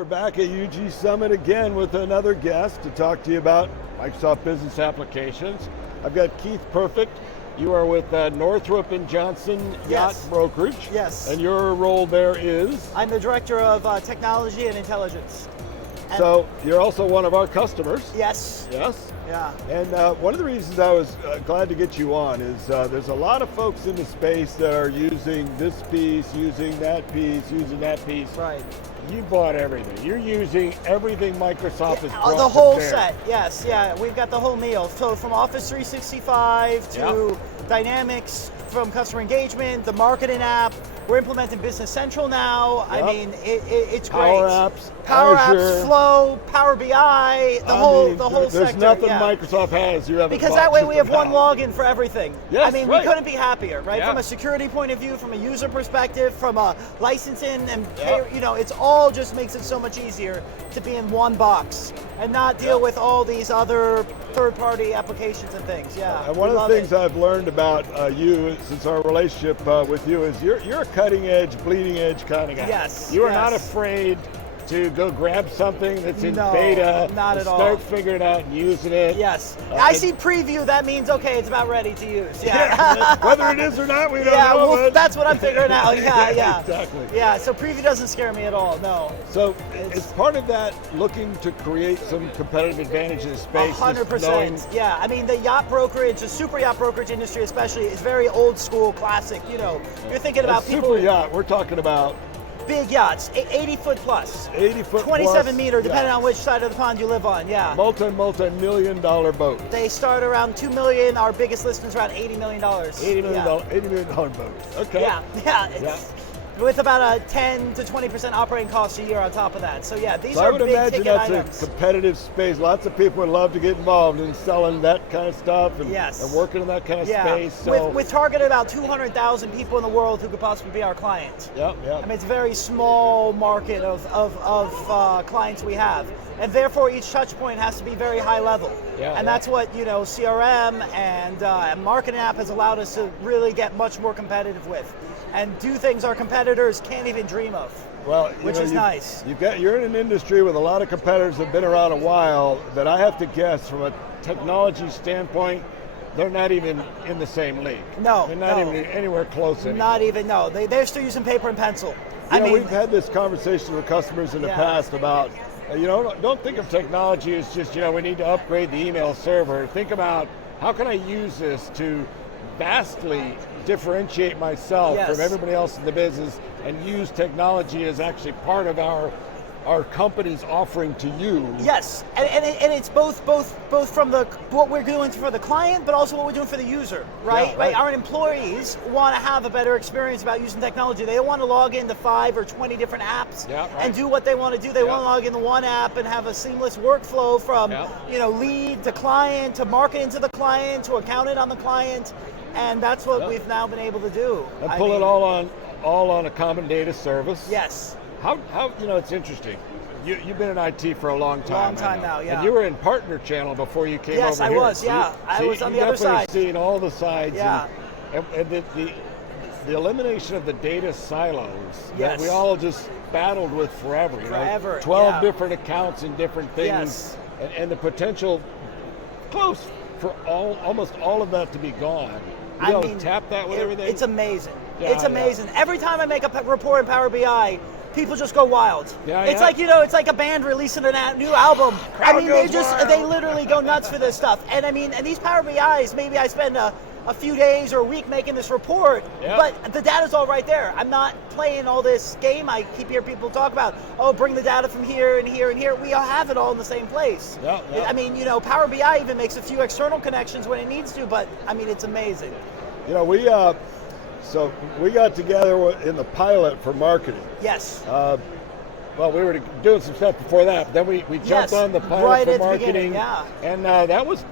we're back at UG Summit again with another guest to talk to you about Microsoft Business Applications. I've got Keith Perfect. You are with Northrop & Johnson Yacht Brokerage. Yes. And your role there is? I'm the Director of Technology and Intelligence. And so you're also one of our customers. Yes. Yes? Yeah. And one of the reasons I was glad to get you on is there's a lot of folks in the space that are using this piece, using that piece, using that piece. Right. You bought everything. You're using everything Microsoft has brought the whole to bear. set, yes, yeah. We've got the whole meal. So from Office 365 to Dynamics, from customer engagement, the marketing app. We're implementing Business Central now. I mean, it's great. Power Apps, Azure. Flow, Power BI, the whole sector. There's nothing Microsoft has you haven't because bought that way we just have one about. login for everything. Yes, I mean, right. we couldn't be happier, right? Yeah. From a security point of view, from a user perspective, from a licensing and it's all just makes it so much easier to be in one box and not deal with all these other third-party applications and things. Yeah. And one of the things I've learned about you since our relationship with you is you're a cutting-edge, bleeding-edge kind of guy. Yes. You are not afraid to go grab something that's in beta, not at all. Start figuring it out and using it. Yes. I see preview, that means, okay, it's about ready to use. Yeah. Whether it is or not, we don't know. Well, that's what I'm figuring out. Yeah. Exactly. Yeah, so preview doesn't scare me at all, no. So is part of that looking to create some competitive advantage in the space? 100%. Yeah, I mean, the yacht brokerage, the super yacht brokerage industry especially, is very old school, classic. You know, you're thinking about people. Super yacht, we're talking about big yachts, 80 foot plus. 80 foot 27 plus meter, depending on which side of the pond you live on, yeah. Multi-million dollar boats. They start around $2 million. Our biggest listing's around $80 million. $80 million boats. Okay. Yeah. With about a 10 to 20% operating costs a year on top of that. So yeah, these so are I would big imagine ticket that's items. a competitive space. Lots of people would love to get involved in selling that kind of stuff and working in that kind of space. So with targeted about 200,000 people in the world who could possibly be our client. Yeah. I mean, it's a very small market of clients we have. And therefore, each touch point has to be very high level. And that's what, CRM and marketing app has allowed us to really get much more competitive with and do things our competitors can't even dream of. Well, which is nice. You're in an industry with a lot of competitors that have been around a while that I have to guess from a technology standpoint, they're not even in the same league. No. They're not even anywhere close anymore. Not even, no. They're still using paper and pencil. I mean, we've had this conversation with customers in the past about, don't think of technology as just, we need to upgrade the email server. Think about how can I use this to vastly differentiate myself from everybody else in the business and use technology as actually part of our company's offering to you. Yes, and it's both from what we're doing for the client, but also what we're doing for the user, right? Yeah, right. Our employees want to have a better experience about using technology. They don't want to log into 5 or 20 different apps and do what they want to do. They want to log into one app and have a seamless workflow from lead to client to marketing to the client to accounting on the client, and that's what we've now been able to do. And pull it all on a common data service. Yes. How it's interesting. You've been in IT for a long time. Long time now, yeah. And you were in partner channel before you came over here. Yes, I was. I was on the other side. You've seen all the sides. Yeah. And the elimination of the data silos that we all just battled with forever. Forever. 12 different accounts and different things. Yes. And the potential close for almost all of that to be gone. You tap that with everything. It's amazing. It's amazing. Every time I make a report in Power BI, people just go wild. It's like it's like a band releasing a new album. They literally go nuts for this stuff. And I mean, and these Power BIs, maybe I spend a few days or a week making this report, but the data's all right there. I'm not playing all this game I keep hearing people talk about. Oh, bring the data from here and here and here. We all have it all in the same place. I mean, Power BI even makes a few external connections when it needs to, but I mean, it's amazing. So we got together in the pilot for marketing. Yes. Well, we were doing some stuff before that. Then we jumped on the pilot for marketing. And that was,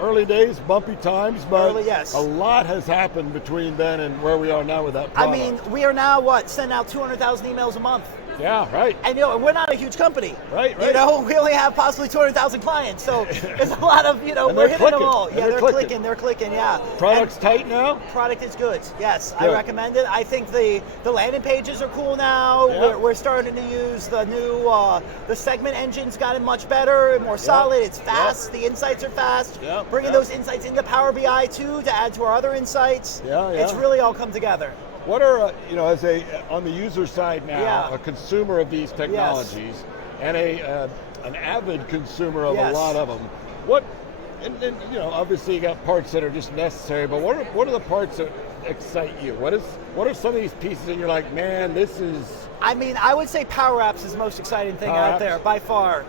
early days, bumpy times, but a lot has happened between then and where we are now with that product. I mean, we are now, sending out 200,000 emails a month. Yeah, right. And we're not a huge company. Right. We only have possibly 200,000 clients, so there's a lot of we're hitting them all. Yeah, they're clicking. Yeah. Product's tight now. Product is good. Yes, good. I recommend it. I think the landing pages are cool now. Yeah. We're starting to use the new the segment engine's gotten much better and more solid. It's fast. The insights are fast. Bringing those insights into Power BI too to add to our other insights. It's really all come together. What are as on the user side now, a consumer of these technologies, and an avid consumer of a lot of them? What, and obviously you got parts that are just necessary, but what are the parts that excite you? What are some of these pieces that you're like, man, this is? I mean, I would say Power Apps is the most exciting thing out there by far.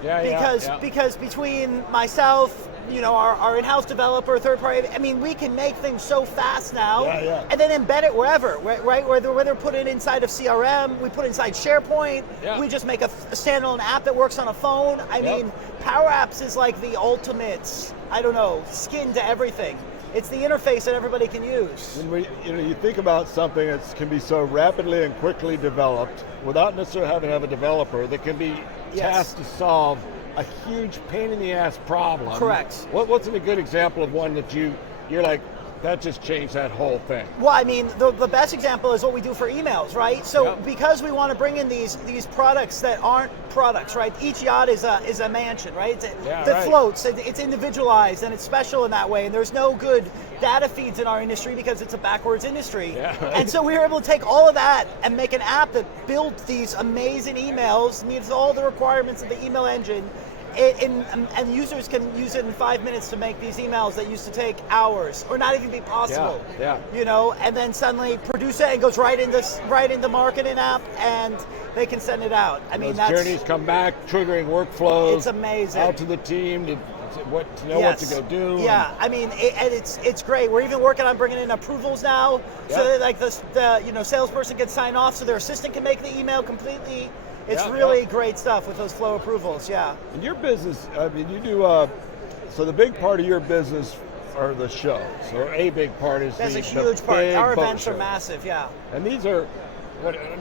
Because between myself, our in-house developer, third party, I mean, we can make things so fast now and then embed it wherever, right? Whether put it inside of CRM, we put it inside SharePoint, we just make a standalone app that works on a phone. I mean, Power Apps is like the ultimate, skin to everything. It's the interface that everybody can use. When you think about something that can be so rapidly and quickly developed without necessarily having to have a developer that can be tasked to solve a huge pain in the ass problem. Correct. What's a good example of one that you're like, that just changed that whole thing? Well, I mean, the best example is what we do for emails, right? So because we want to bring in these products that aren't products, right? Each yacht is a mansion, right? That floats. It's individualized and it's special in that way. And there's no good data feeds in our industry because it's a backwards industry. And so we were able to take all of that and make an app that builds these amazing emails, meets all the requirements of the email engine. And users can use it in 5 minutes to make these emails that used to take hours or not even be possible. And then suddenly produce it and goes right into marketing app and they can send it out. I mean, those journeys come back, triggering workflows. It's amazing. Out to the team to know what to go do. Yeah, I mean, it's great. We're even working on bringing in approvals now, so that like the salesperson can sign off, so their assistant can make the email completely. It's really great stuff with those flow approvals, In your business, I mean, you do, so the big part of your business are the shows, or a big part is That's a huge part. Our events are massive, And these are,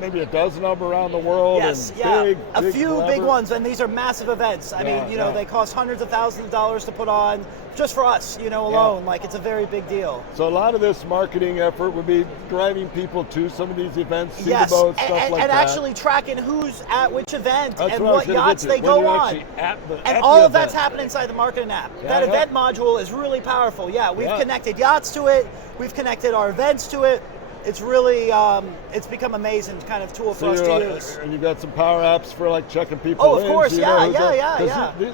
maybe a dozen of them around the world? A few big ones, and these are massive events. I mean, they cost hundreds of thousands of dollars to put on, just for us, alone. Like, it's a very big deal. So a lot of this marketing effort would be driving people to some of these events, see the boats, stuff like that. And actually tracking who's at which event and what yachts they go on. And all of that's happening inside the marketing app. That event module is really powerful. We've connected yachts to it. We've connected our events to it. It's really, it's become an amazing kind of tool for us to use. And you've got some Power Apps for like checking people in. Oh, of course,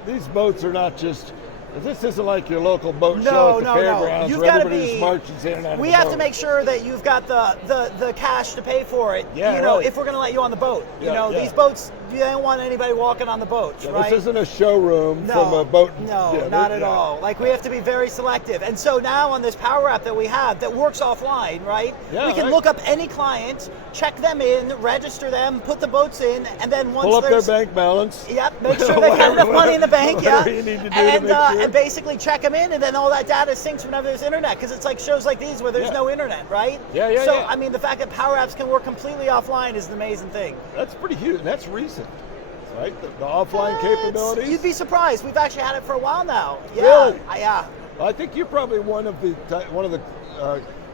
These boats are not just, this isn't like your local boat show at the fairgrounds where everybody just marches in and out of the boat. We have to make sure that you've got the cash to pay for it, if we're going to let you on the boat. These boats, you don't want anybody walking on the boat, right? This isn't a showroom from a boat. No, not at all. Like, we have to be very selective. And so now on this Power App that we have that works offline, right? We can look up any client, check them in, register them, put the boats in, and then once pull up their bank balance. Make sure they've got enough money in the bank, you need to do to make sure. And basically check them in, and then all that data syncs whenever there's internet, because it's like shows like these where there's no internet, right? So, I mean, the fact that Power Apps can work completely offline is an amazing thing. That's pretty huge. That's recent. Right, the offline capabilities. You'd be surprised. We've actually had it for a while now. Really? Yeah. I think you're probably one of the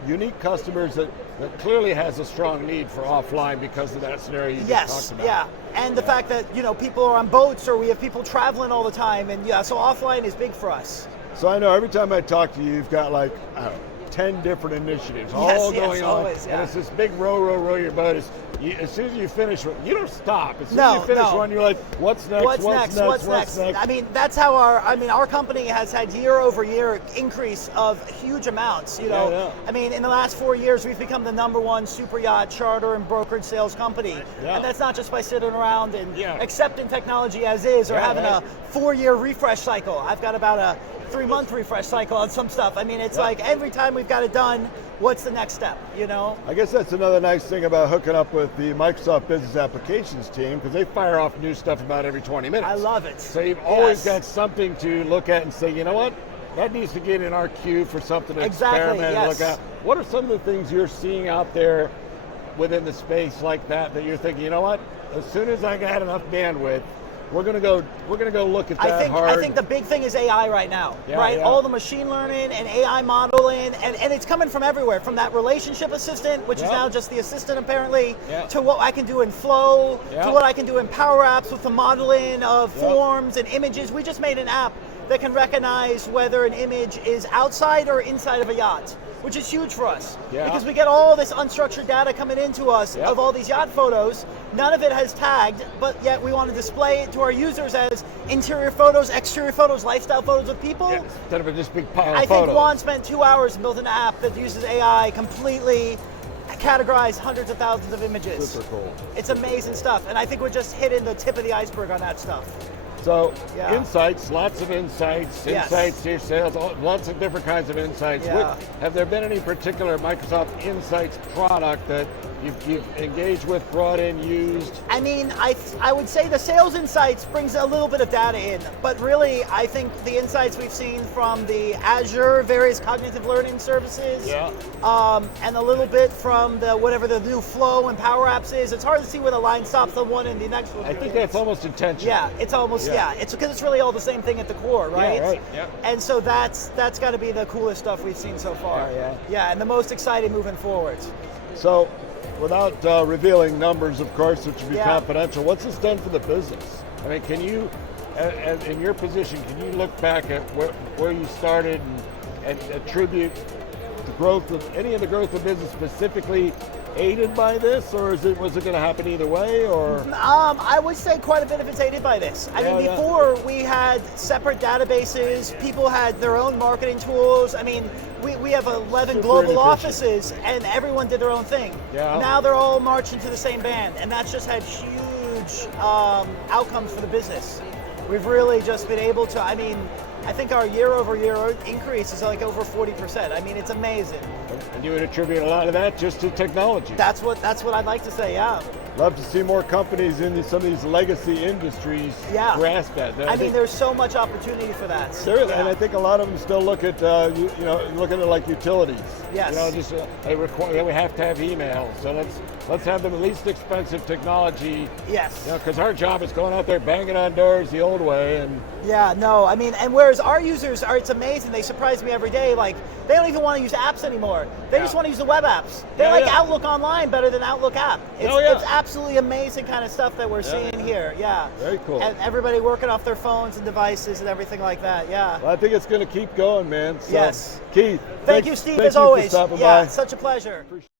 unique customers that clearly has a strong need for offline because of that scenario you just talked about. And the fact that people are on boats, or we have people traveling all the time, and so offline is big for us. So I know every time I talk to you, you've got like 10 different initiatives all going on, always, and it's this big row your boat. As soon as you finish, you don't stop. As soon as you finish one, you're like, what's next? What's next? I mean, that's how our company has had year over year increase of huge amounts. I mean, in the last 4 years, we've become the #1 super yacht charter and brokerage sales company, and that's not just by sitting around and accepting technology as is, or having a 4-year refresh cycle. I've got about a 3-month refresh cycle on some stuff. I mean, it's like every time we've got it done, what's the next step, I guess that's another nice thing about hooking up with the Microsoft Business Applications team, because they fire off new stuff about every 20 minutes. I love it. So you've always got something to look at and say, you know what? That needs to get in our queue for something to experiment and look at. What are some of the things you're seeing out there within the space like that you're thinking, you know what? as soon as I got enough bandwidth, we're gonna go look at that hard. I think the big thing is AI right now, right? All the machine learning and AI modeling, and it's coming from everywhere, from that relationship assistant, which is now just the assistant apparently, to what I can do in Flow, to what I can do in Power Apps with the modeling of forms and images. We just made an app that can recognize whether an image is outside or inside of a yacht, which is huge for us. Because we get all this unstructured data coming into us of all these yacht photos. None of it has tagged, but yet we want to display it to our users as interior photos, exterior photos, lifestyle photos of people. Instead of just big pile of I photos. think Juan spent 2 hours and built an app that uses AI completely categorize hundreds of thousands of images. Super cool. It's amazing stuff, and I think we're just hitting the tip of the iceberg on that stuff. So insights, lots of insights, insights to your sales, lots of different kinds of insights. Have there been any particular Microsoft Insights product that you've engaged with, brought in, used? I mean, I would say the Sales Insights brings a little bit of data in, but really I think the insights we've seen from the Azure various cognitive learning services, and a little bit from the whatever the new Flow and Power Apps is. It's hard to see where the line stops the one and the next one. I think that's almost intentional. Yeah, it's almost it's because it's really all the same thing at the core, right? And so that's got to be the coolest stuff we've seen so far. And the most exciting moving forward. So, without revealing numbers, of course, which would be confidential, what's this done for the business? I mean, can you, in your position, can you look back at where you started and attribute the growth of any of the growth of business specifically aided by this, or was it going to happen either way, or? I would say quite a bit of it's aided by this. I mean, before we had separate databases, people had their own marketing tools. I mean, we have 11 global offices, and everyone did their own thing. Now they're all marching to the same band, and that's just had huge outcomes for the business. We've really just been able to, I mean, I think our year-over-year increase is like over 40%. I mean, it's amazing. And you would attribute a lot of that just to technology. That's what I'd like to say, Love to see more companies in some of these legacy industries grasp that. I mean, there's so much opportunity for that. And I think a lot of them still look at look at it like utilities. Yes. You know, just we have to have email, so let's have the least expensive technology. Yes. You know, because our job is going out there banging on doors the old way, and I mean, and whereas our users are, it's amazing. They surprise me every day. Like, they don't even want to use apps anymore. They just want to use the web apps. They like Outlook Online better than Outlook app. It's absolutely amazing kind of stuff that we're seeing here. Very cool. And everybody working off their phones and devices and everything like that. Well, I think it's going to keep going, man. So, yes. Keith. Thank you, Steve, as always. For stopping by. Such a pleasure.